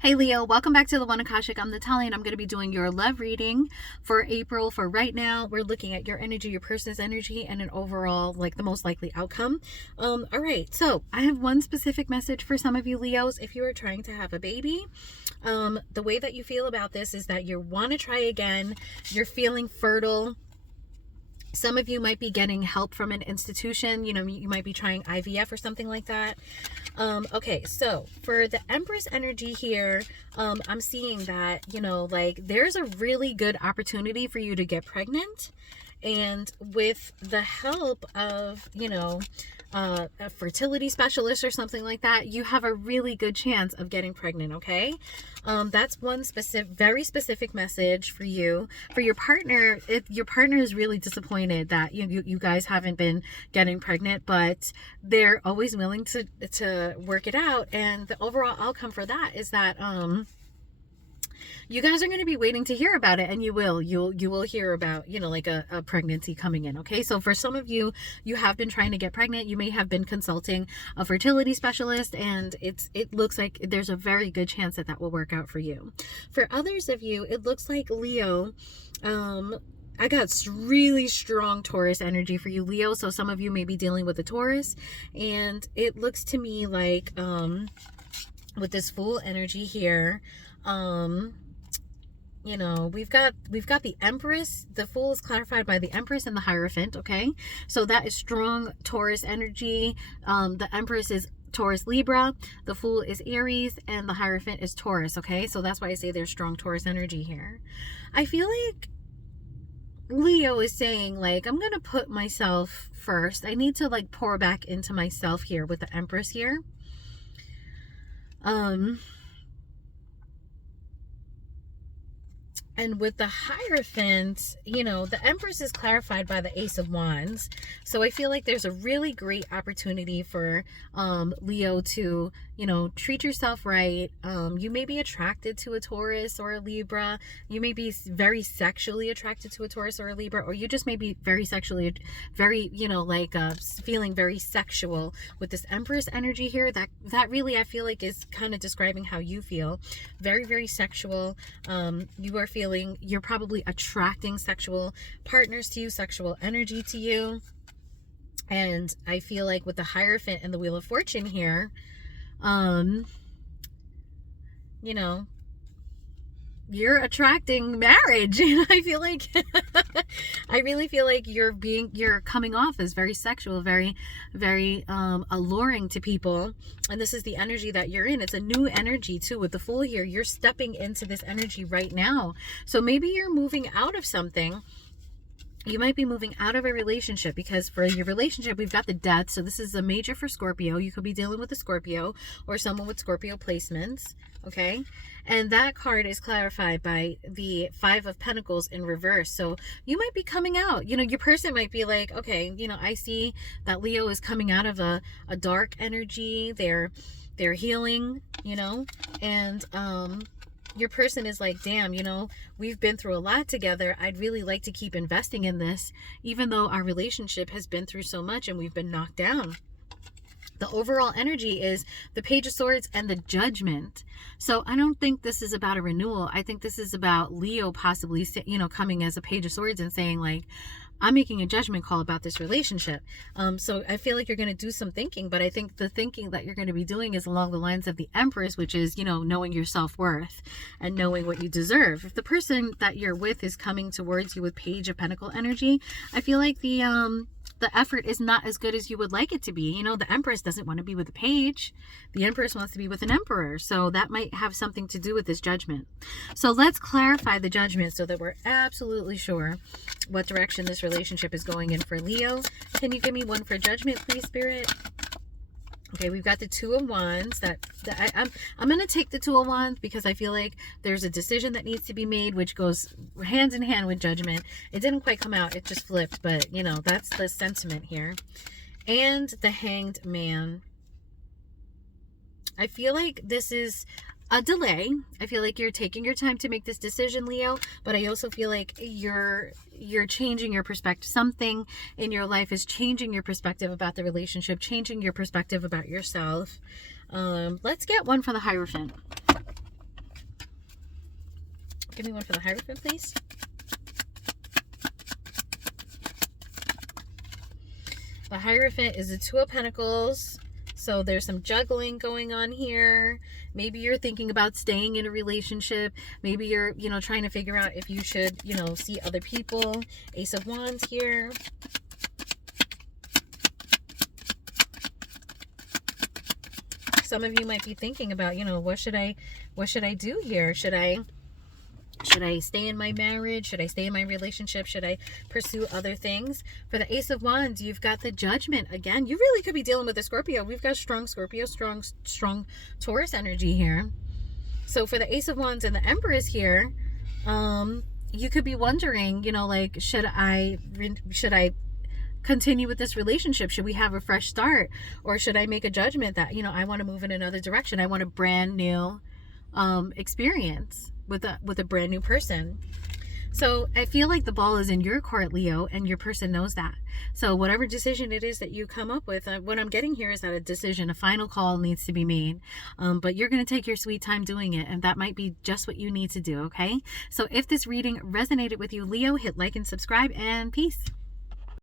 Hey Leo, welcome back to the One Akashic. I'm Natalia and I'm going to be doing your love reading for April. For right now, we're looking at your energy, your person's energy, and an overall, like the most likely outcome. All right, so I have one specific message for some of you Leos. If you are trying to have a baby, the way that you feel about this is that you want to try again. You're feeling fertile. Some of you might be getting help from an institution. You might be trying IVF or something like that. Okay, so for the Empress energy here, I'm seeing that, there's a really good opportunity for you to get pregnant. And with the help of, a fertility specialist or something like that, you have a really good chance of getting pregnant, okay? That's one very specific message for you. For your partner, if your partner is really disappointed that you guys haven't been getting pregnant, but they're always willing to work it out. And the overall outcome for that is that, you guys are going to be waiting to hear about it, and you will hear about a pregnancy coming in. Okay, so for some of you, you have been trying to get pregnant. You may have been consulting a fertility specialist, and it looks like there's a very good chance that will work out for you. For others of you, it looks like Leo, I got really strong Taurus energy for you, Leo. So some of you may be dealing with a Taurus, and it looks to me like with this Fool energy here, we've got the Empress. The Fool is clarified by the Empress and the Hierophant. Okay, so that is strong Taurus energy. The Empress is Taurus Libra, the Fool is Aries, and the Hierophant is Taurus. Okay, so that's why I say there's strong Taurus energy here. I feel like Leo is saying, I'm gonna put myself first. I need to pour back into myself here with the Empress here. And with the Hierophant, the Empress is clarified by the Ace of Wands. So I feel like there's a really great opportunity for Leo to, treat yourself right. You may be attracted to a Taurus or a Libra. You may be very sexually attracted to a Taurus or a Libra, or you just may be very sexually, feeling very sexual with this Empress energy here. That really, I feel like, is kind of describing how you feel. Very, very sexual. You are feeling you're probably attracting sexual partners to you, sexual energy to you. And I feel like with the Hierophant and the Wheel of Fortune here, you're attracting marriage. I feel like I really feel like you're coming off as very sexual, very, very alluring to people. And this is the energy that you're in. It's a new energy too with the Fool here. You're stepping into this energy right now. So maybe you're moving out of something. You might be moving out of a relationship, because for your relationship, we've got the Death. So this is a major for Scorpio. You could be dealing with a Scorpio or someone with Scorpio placements. Okay. And that card is clarified by the Five of Pentacles in reverse. So you might be coming out, your person might be like, okay, I see that Leo is coming out of a dark energy. They're healing, and, your person is like, damn, we've been through a lot together. I'd really like to keep investing in this, even though our relationship has been through so much and we've been knocked down. The overall energy is the Page of Swords and the Judgment. So I don't think this is about a renewal. I think this is about Leo possibly, coming as a Page of Swords and saying, I'm making a judgment call about this relationship. So I feel like you're going to do some thinking, but I think the thinking that you're going to be doing is along the lines of the Empress, which is, knowing your self-worth and knowing what you deserve. If the person that you're with is coming towards you with Page of Pentacle energy, I feel like the effort is not as good as you would like it to be. The Empress doesn't want to be with a page. The Empress wants to be with an Emperor. So that might have something to do with this Judgment. So let's clarify the Judgment so that we're absolutely sure what direction this relationship is going in for Leo. Can you give me one for Judgment, please, Spirit? Okay, we've got the Two of Wands. I'm going to take the Two of Wands because I feel like there's a decision that needs to be made, which goes hand in hand with Judgment. It didn't quite come out. It just flipped, but, that's the sentiment here. And the Hanged Man. I feel like this is a delay. I feel like you're taking your time to make this decision, Leo, but I also feel like you're changing your perspective. Something in your life is changing your perspective about the relationship, changing your perspective about yourself. Let's get one for the Hierophant. Give me one for the Hierophant, please. The Hierophant is the Two of Pentacles. So there's some juggling going on here. Maybe you're thinking about staying in a relationship. Maybe you're, trying to figure out if you should, see other people. Ace of Wands here. Some of you might be thinking about, what should I do here? Should I stay in my marriage? Should I stay in my relationship? Should I pursue other things? For the Ace of Wands, you've got the Judgment. Again, you really could be dealing with a Scorpio. We've got strong Scorpio, strong Taurus energy here. So for the Ace of Wands and the Empress here, you could be wondering, like, should I continue with this relationship? Should we have a fresh start? Or should I make a judgment that, I want to move in another direction? I want a brand new experience with a brand new person. So I feel like the ball is in your court, Leo, and your person knows that. So whatever decision it is that you come up with, what I'm getting here is that a decision, a final call needs to be made. But you're going to take your sweet time doing it, and that might be just what you need to do, okay? So if this reading resonated with you, Leo, hit like and subscribe, and peace.